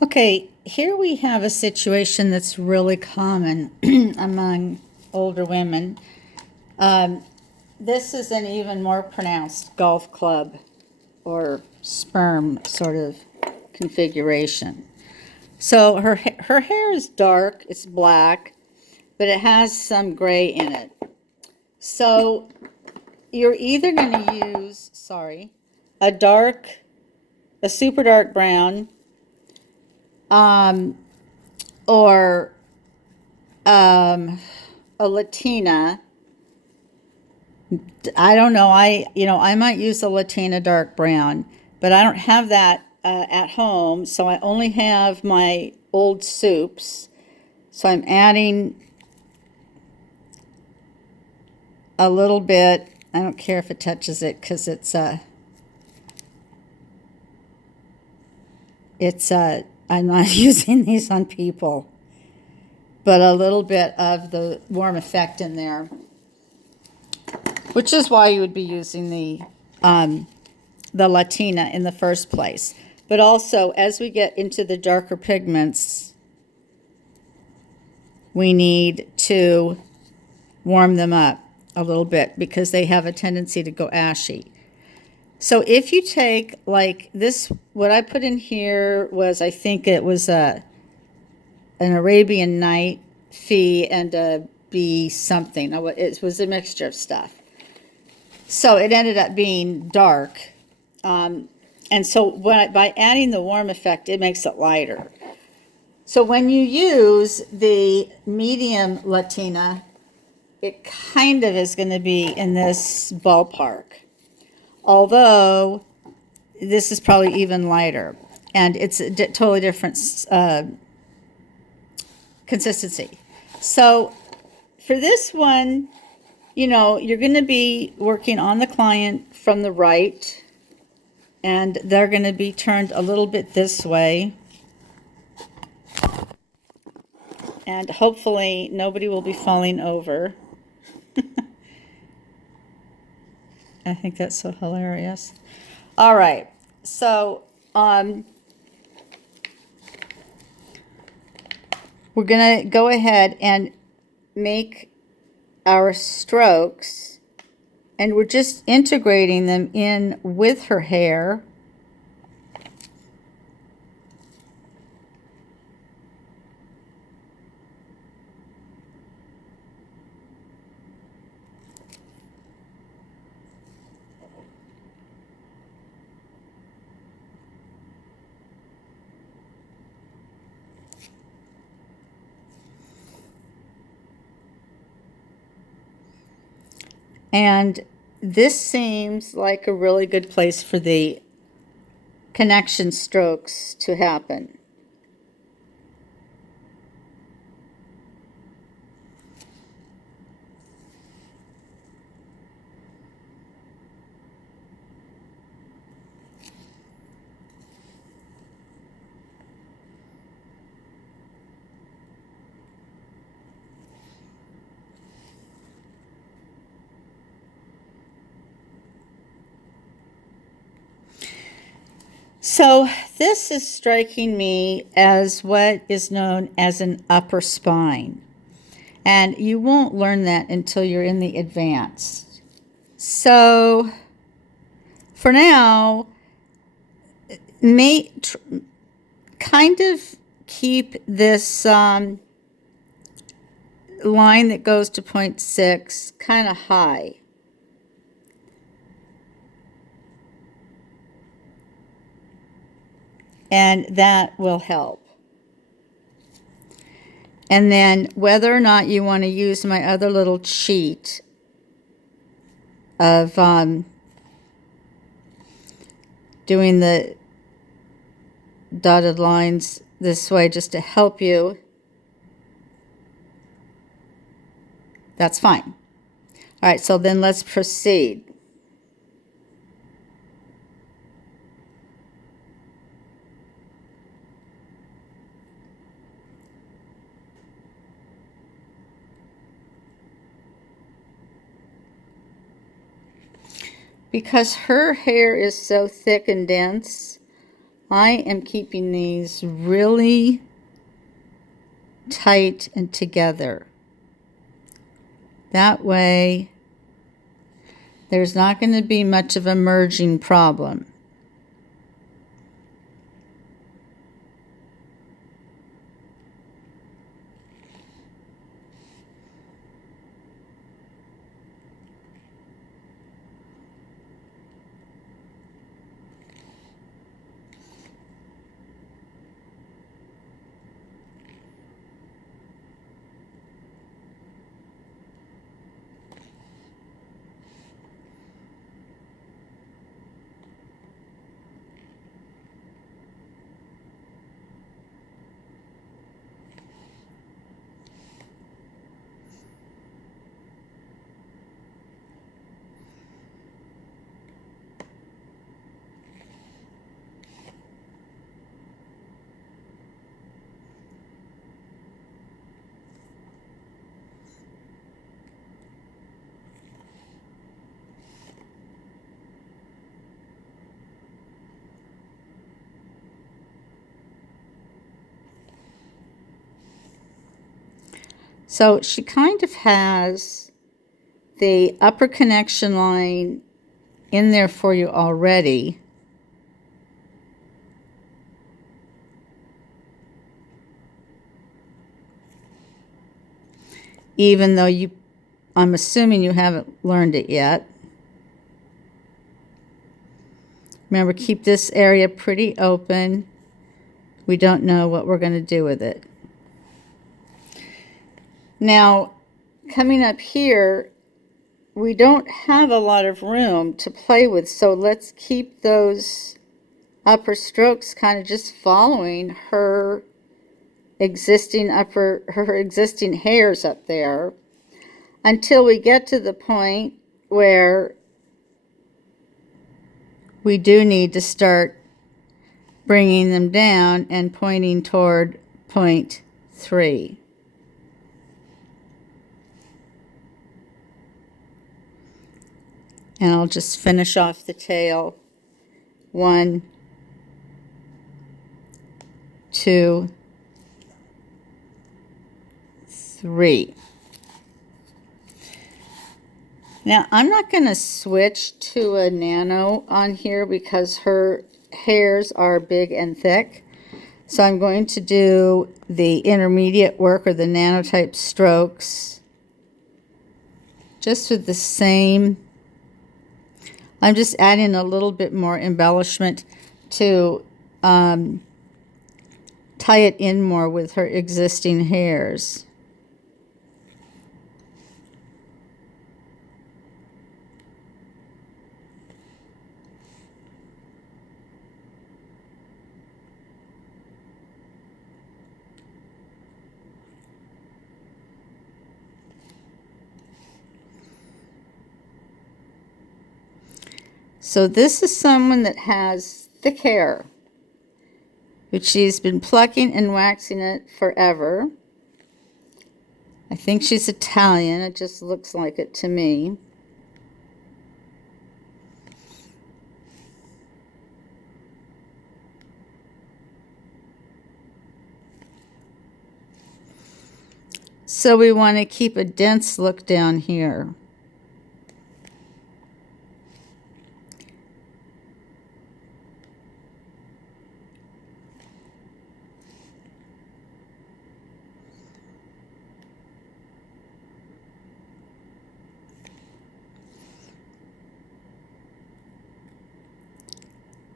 Okay, here we have a situation that's really common among older women. This is an even more pronounced golf club or sperm sort of configuration. So her hair is dark, it's black, but it has some gray in it. So you're either going to use, a dark, a super dark brown, or a Latina. I don't know. I might use a Latina dark brown, but I don't have that at home. So I only have my old soups. So I'm adding a little bit. I don't care if it touches it because I'm not using these on people, but a little bit of the warm effect in there, which is why you would be using the Latina in the first place. But also, as we get into the darker pigments, we need to warm them up a little bit because they have a tendency to go ashy. So if you take like this, what I put in here was, I think it was an Arabian Night fee and a bee something. It was a mixture of stuff. So it ended up being dark. And so by adding the warm effect, it makes it lighter. So when you use the medium Latina, it kind of is going to be in this ballpark. Although this is probably even lighter. And it's a totally different consistency. So for this one, you're going to be working on the client from the right, and they're going to be turned a little bit this way. And hopefully nobody will be falling over. I think that's so hilarious. All right. So we're going to go ahead and make our strokes, and we're just integrating them in with her hair. And this seems like a really good place for the connection strokes to happen. So this is striking me as what is known as an upper spine. And you won't learn that until you're in the advanced. So for now, kind of keep this line that goes to 0.6 kind of high. And that will help. And then whether or not you want to use my other little cheat of doing the dotted lines this way just to help you, that's fine. All right, so then let's proceed. Because her hair is so thick and dense, I am keeping these really tight and together. That way, there's not going to be much of a merging problem. So she kind of has the upper connection line in there for you already. Even though I'm assuming you haven't learned it yet. Remember, keep this area pretty open. We don't know what we're going to do with it. Now, coming up here, we don't have a lot of room to play with, so let's keep those upper strokes kind of just following her existing hairs up there until we get to the point where we do need to start bringing them down and pointing toward point 3. And I'll just finish off the tail. 1, 2, 3. Now, I'm not going to switch to a nano on here because her hairs are big and thick. So I'm going to do the intermediate work, or the nanotype strokes, just with the same. I'm just adding a little bit more embellishment to tie it in more with her existing hairs. So this is someone that has thick hair, but she's been plucking and waxing it forever. I think she's Italian. It just looks like it to me. So we want to keep a dense look down here.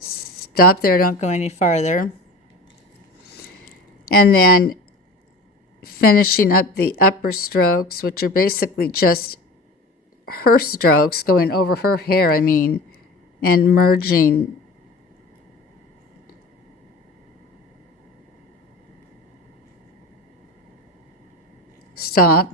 Stop there, don't go any farther. And then finishing up the upper strokes, which are basically just her strokes going over her hair, and merging. Stop.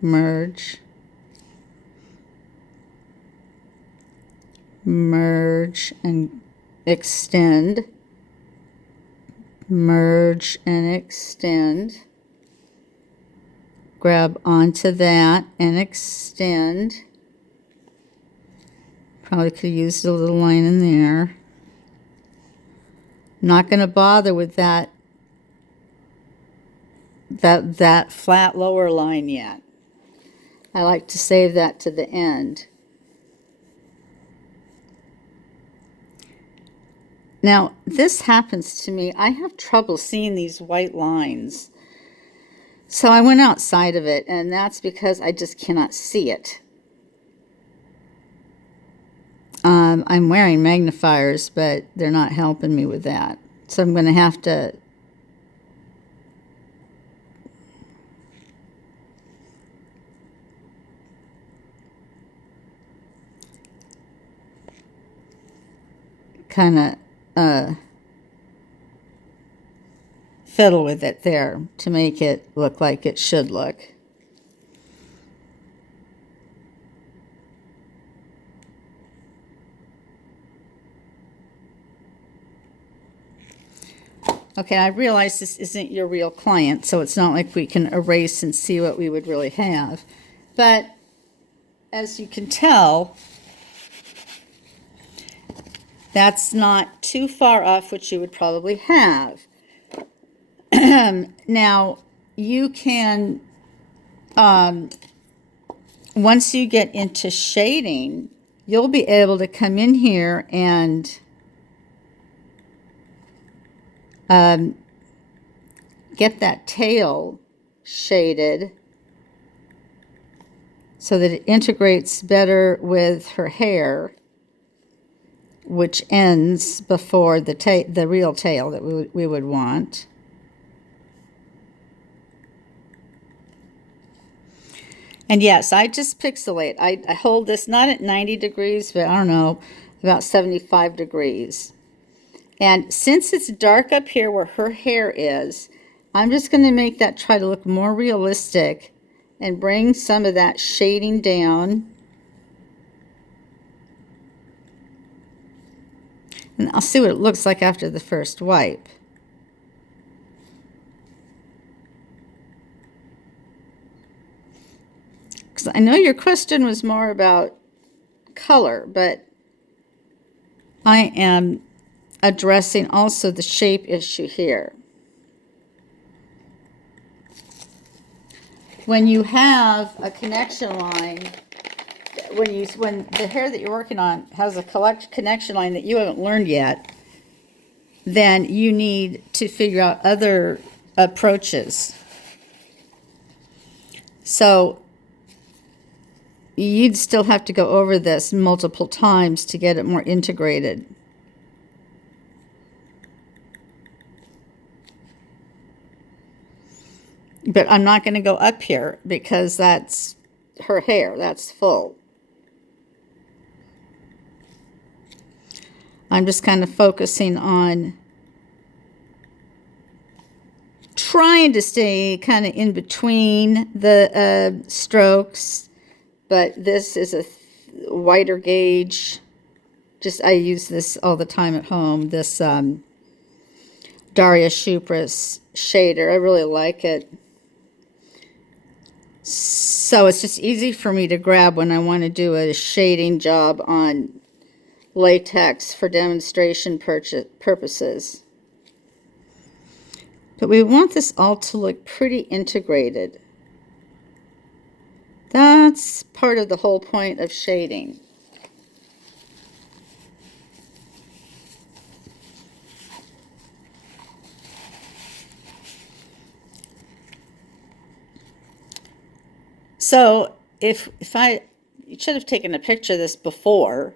Merge. Merge and extend. Merge and extend. Grab onto that and extend. Probably could have used a little line in there. Not going to bother with that flat lower line yet. I like to save that to the end. Now, this happens to me. I have trouble seeing these white lines. So I went outside of it, and that's because I just cannot see it. I'm wearing magnifiers, but they're not helping me with that. So I'm going to have to kind of fiddle with it there to make it look like it should look. Okay, I realize this isn't your real client, so it's not like we can erase and see what we would really have. But as you can tell, that's not too far off what you would probably have. Now, you can, once you get into shading, you'll be able to come in here and get that tail shaded so that it integrates better with her hair, which ends before the real tail that we would want. And yes, I just pixelate. I hold this not at 90 degrees, but I don't know, about 75 degrees. And since it's dark up here where her hair is, I'm just going to make that try to look more realistic and bring some of that shading down. And I'll see what it looks like after the first wipe. Because I know your question was more about color, but I am addressing also the shape issue here. When you have a connection line, when the hair that you're working on has a connection line that you haven't learned yet, then you need to figure out other approaches. So you'd still have to go over this multiple times to get it more integrated. But I'm not going to go up here because that's her hair. That's full. I'm just kind of focusing on trying to stay kind of in between the strokes. But this is a wider gauge. I use this all the time at home. This Daria Shupras shader. I really like it. So it's just easy for me to grab when I want to do a shading job on latex for demonstration purposes. But we want this all to look pretty integrated. That's part of the whole point of shading. So if you should have taken a picture of this before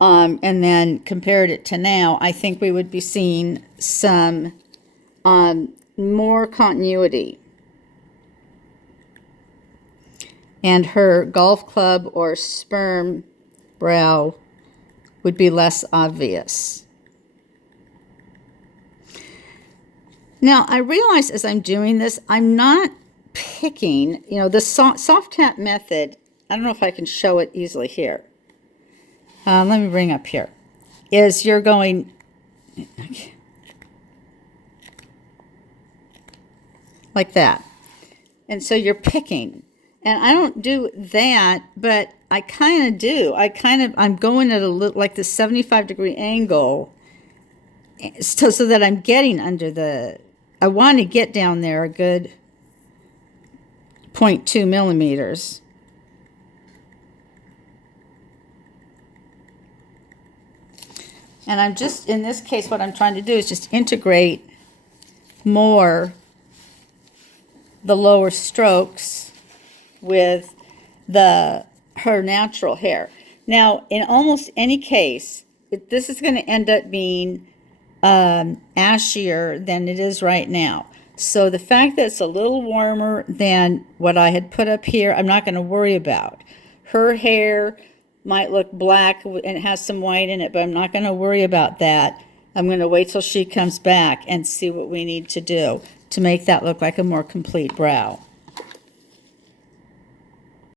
and then compared it to now, I think we would be seeing some more continuity. And her golf club or sperm brow would be less obvious. Now, I realize as I'm doing this, I'm not picking, the soft tap method. I don't know if I can show it easily here. Let me bring up here. Is you're going like that. And so you're picking. And I don't do that, but I kind of do. I'm going at a little, like the 75-degree angle, so that I'm getting under the, I want to get down there a good 0.2 millimeters. And I'm just, in this case, what I'm trying to do is just integrate more the lower strokes with her natural hair. Now, in almost any case, this is going to end up being ashier than it is right now. So the fact that it's a little warmer than what I had put up here, I'm not going to worry about. Her hair might look black and it has some white in it, but I'm not going to worry about that. I'm going to wait till she comes back and see what we need to do to make that look like a more complete brow.